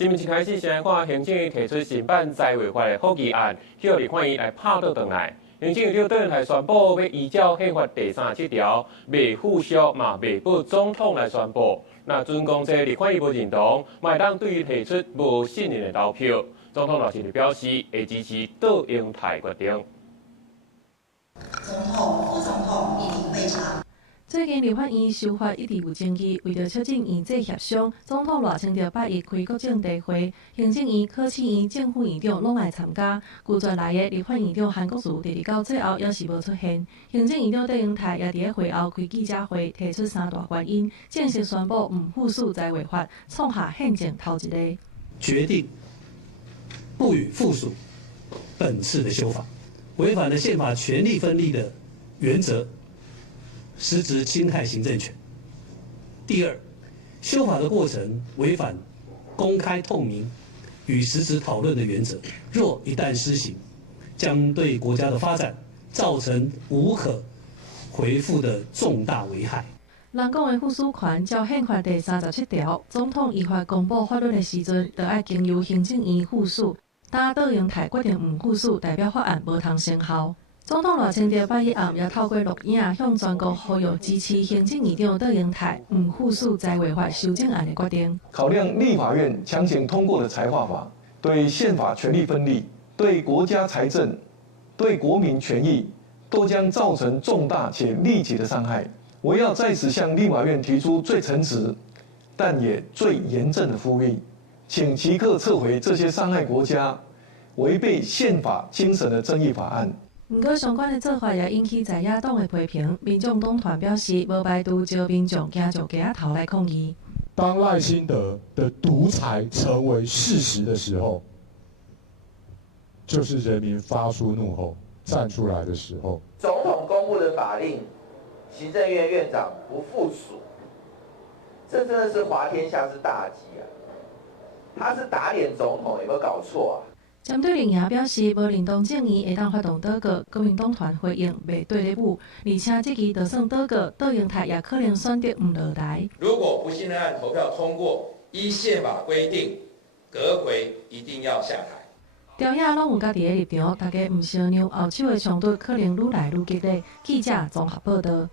新闻一开始，先来看行政院提出新版财违法的好议案，叫立法院来拍倒转来。行政院对来宣布要依照宪法第37条，未附属嘛未报总统来宣布。那准讲这立法院无认同，嘛会当对于提出无信任的投票。总统老师就表示会支持倒英台决定。总统、副总统莅临会场。最近立法院修法一直有争议，为着促进院制协商，总统热清着8日开国政大会，行政院、考试院、政府院长拢来参加。拒绝来的立法院长韩国瑜，第二到最后也是无出现。行政院长戴英泰也伫咧会后开记者会，提出3大原因，正式宣布唔附属财违法，创下宪政头一个。决定不予附属本次的修法，违反了宪法权力分立的原则。实质侵害行政权。第二，修法的过程违反公开透明与实质讨论的原则，若一旦施行，将对国家的发展造成无可回复的重大危害。人讲的附属权，照宪法第37条，总统依法公布法律的时阵，就要经由行政院附属。但倒英台决定唔附属，代表法案无通生效。总统热清着8日暗也透过录影向全国呼吁支持行政院长倒英泰唔附属财违法修正案的决定。考量立法院强行通过的财划法，对宪法权力分立、对国家财政、对国民权益都将造成重大且立即的伤害。我要在此向立法院提出最诚实，但也最严正的呼吁，请即刻撤回这些伤害国家、违背宪法精神的争议法案。不过，相关的做法也引起在野党的批评。民众党团表示，无排除招民众行上街头来抗议。当赖清德的独裁成为事实的时候，就是人民发出怒吼、站出来的时候。总统公布的法令，行政院院长不附属，这真的是滑天下之大稽啊！他是打脸总统，有没有搞错啊？针对林爷表示无认同正义会当发动倒戈，国民党团回应未对立舞，而且这期就算倒戈，倒英台也可能选择唔落台。如果不信任案投票通过，依宪法规定，阁揆一定要下台。朝野拢有家己的立场，大家唔相让，后手的冲突可能愈来愈激烈。记者综合报道。